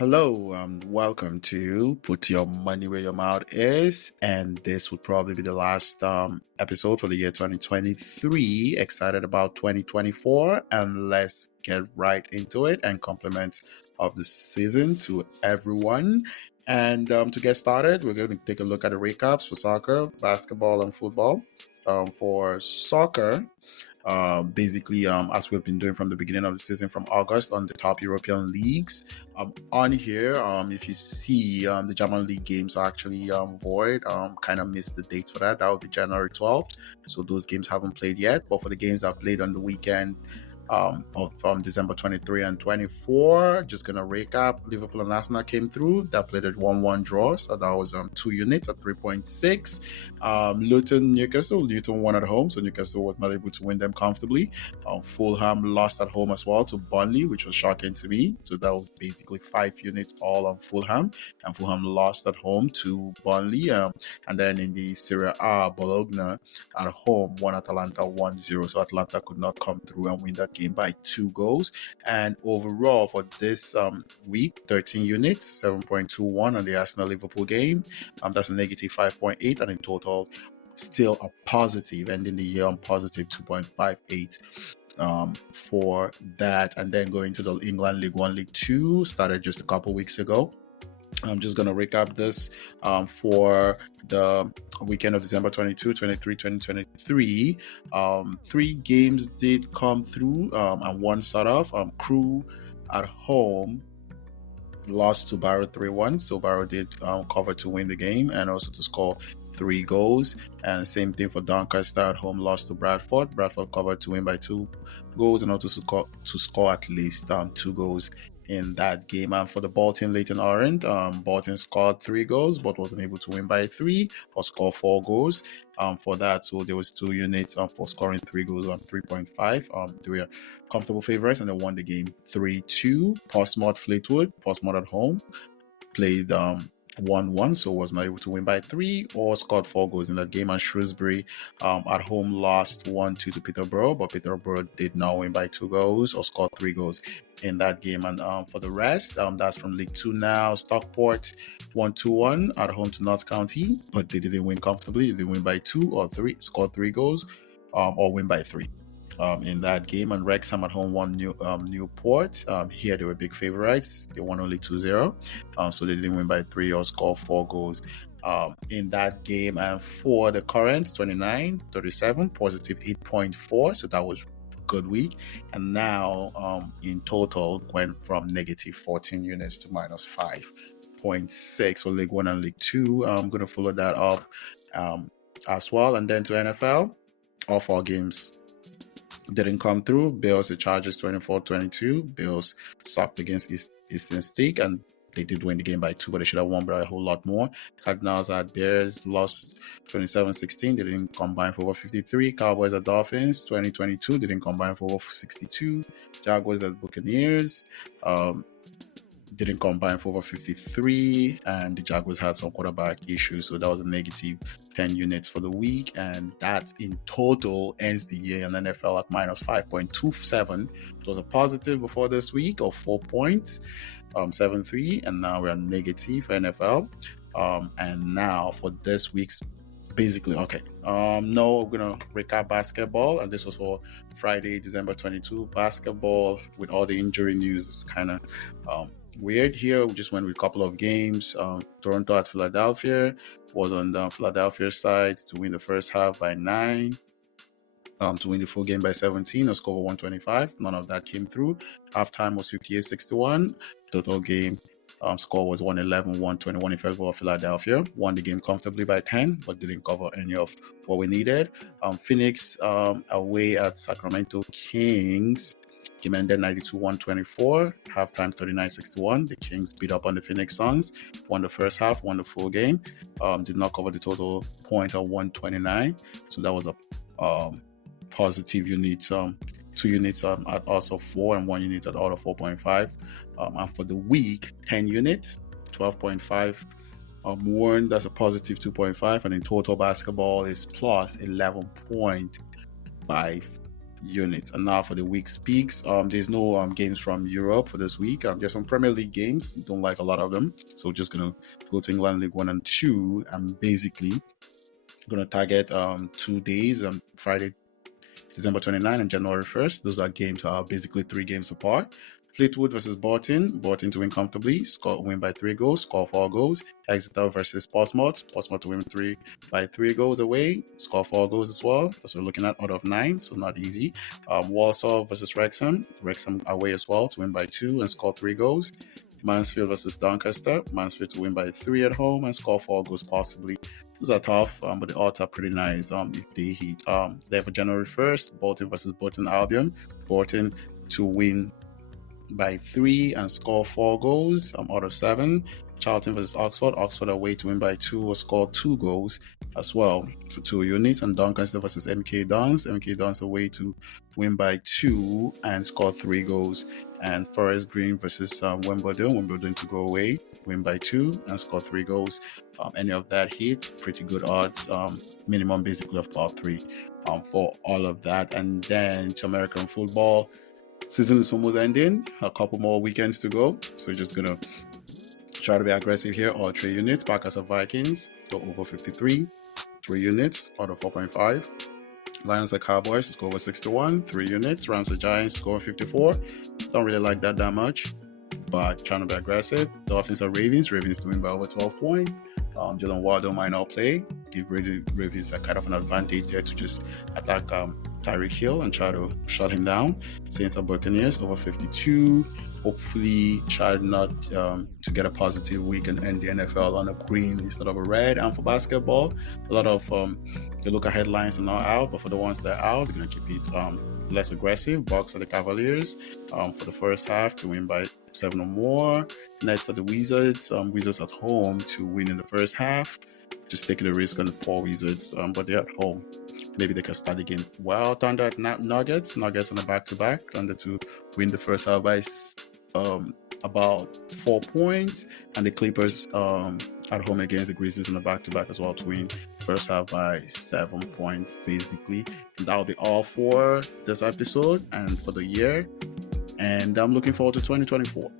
Hello, welcome to Put Your Money Where Your Mouth Is. And this would probably be the last episode for the year 2023. Excited about 2024. And let's get right into it and compliments of the season to everyone. And to get started, we're going to take a look at the recaps for soccer, basketball, and football. For soccer, basically, as we've been doing from the beginning of the season from August on the top European leagues. On here, if you see the German league games are actually void, kind of missed the dates for that. That would be January 12th. So those games haven't played yet. But for the games that played on the weekend, from December 23 and 24. Just gonna recap. Liverpool and Arsenal came through. That played a 1-1 draw, so that was 2 units at 3.6. Luton, Newcastle. Luton won at home, so Newcastle was not able to win them comfortably. Fulham lost at home as well to Burnley, which was shocking to me. So that was basically 5 units all on Fulham, and Fulham lost at home to Burnley. And then in the Serie A, Bologna at home won Atalanta 1-0. So Atalanta could not come through and win that game by 2 goals. And overall for this week, 13 units, 7.21 on the Arsenal Liverpool game. That's a negative 5.8, and in total, still a positive, ending the year on positive 2.58. For that. And then going to the England League 1, League 2, started just a couple weeks ago. I'm just going to recap this for the weekend of December 22, 23, 2023. 3 games did come through and one sort of. Crew at home lost to Barrow 3-1. So Barrow did cover to win the game and also to score 3 goals. And same thing for Doncaster at home, lost to Bradford. Bradford covered to win by 2 goals and also to score at least 2 goals in that game. And for the Bolton Leyton Orient, Bolton scored 3 goals but wasn't able to win by 3 or score 4 goals for that. So there was 2 units for scoring 3 goals on 3.5. They were comfortable favorites and they won the game 3-2. Portsmouth Fleetwood, Portsmouth at home, played 1-1, so was not able to win by 3 or scored 4 goals in that game. And Shrewsbury at home lost 1-2 to Peterborough, but Peterborough did not win by 2 goals or score 3 goals in that game. And for the rest, that's from League 2 now. Stockport 1-1 at home to Notts County, but they didn't win comfortably. They didn't win by 2 or 3, scored 3 goals or win by 3. In that game. And Wrexham at home won Newport. Here they were big favorites. They won only 2-0, so they didn't win by 3 or score 4 goals in that game. And for the current 29-37, positive 8.4, so that was a good week. And now in total went from negative 14 units to minus 5.6 for League 1 and League 2. I'm going to follow that up as well. And then to NFL, all 4 games didn't come through. Bills, the Chargers 24-22. Bills sucked against Eastern State, and they did win the game by 2, but they should have won by a whole lot more. Cardinals at Bears lost 27-16. They didn't combine for over 53. Cowboys at Dolphins 20-22. They didn't combine for over 62. Jaguars at Buccaneers didn't combine for over 53, and the Jaguars had some quarterback issues, so that was a negative 10 units for the week, and that in total ends the year in NFL at minus 5.27. It was a positive before this week of 4.73, and now we're negative for NFL. And now for this week's basically no, we're gonna recap basketball, and this was for Friday, December 22. Basketball with all the injury news is kind of weird here. We just went with a couple of games. Toronto at Philadelphia was on the Philadelphia side to win the first half by 9, to win the full game by 17, a score of 125. None of that came through. Halftime was 58-61. Total game score was 111-121 in favor of Philadelphia. Won the game comfortably by 10, but didn't cover any of what we needed. Phoenix away at Sacramento Kings. Game ended 92-124. Halftime 39-61. The Kings beat up on the Phoenix Suns. Won the first half, won the full game. Did not cover the total points of 129. So that was a positive unit. 2 units at also 4 and 1 unit at order 4.5. And for the week, 10 units, 12.5 won. That's a positive 2.5. And in total basketball is plus 11.5 units. And now for the week's picks, there's no games from Europe for this week. There's some Premier League games. Don't like a lot of them, so just gonna go to England League 1 and 2, and basically gonna target 2 days, Friday December 29 and January 1st. Those are games are basically 3 games apart. Fleetwood versus Bolton to win comfortably, win by 3 goals, score 4 goals. Exeter versus Portsmouth to win by 3 goals away, score 4 goals as well. That's what we're looking at out of 9, so not easy. Walsall versus Wrexham away as well to win by 2 and score 3 goals. Mansfield versus Doncaster, Mansfield to win by 3 at home and score 4 goals possibly. Those are tough, but the odds are pretty nice if they hit. There for January 1st, Bolton versus Bolton Albion, Bolton to win by 3 and score 4 goals out of 7. Charlton versus Oxford away to win by 2 or score 2 goals as well for 2 units. And Doncaster versus MK Dons away to win by 2 and score 3 goals. And Forest Green versus Wimbledon to go away, win by 2 and score 3 goals. Any of that hits, pretty good odds, minimum basically of about 3 for all of that. And then to American football, season is almost ending, a couple more weekends to go, so just gonna try to be aggressive here. All 3 units. Packers of Vikings go over 53, 3 units out of 4.5. Lions and Cowboys go over 61, 3 units. Rams and Giants go over 54. Don't really like that much, but trying to be aggressive. Dolphins and Ravens to win by over 12 points. Jalen Waddle might not play. Give Ravens a kind of an advantage there to just attack Tyreek Hill and try to shut him down. Saints and Buccaneers over 52. Hopefully try not to get a positive week and end the NFL on a green instead of a red. And for basketball, a lot of the local headlines are not out, but for the ones that are out, they're going to keep it less aggressive. Bucks are the Cavaliers for the first half to win by 7 or more. Nets are the Wizards. Wizards at home to win in the first half. Just taking a risk on the poor Wizards, but they're at home. Maybe they can start the game well. Thunder at Nuggets on a back-to-back. Thunder to win the first half by about 4 points, and the Clippers at home against the Grizzlies on a back-to-back as well to win first half by 7 points basically. And that'll be all for this episode and for the year, and I'm looking forward to 2024.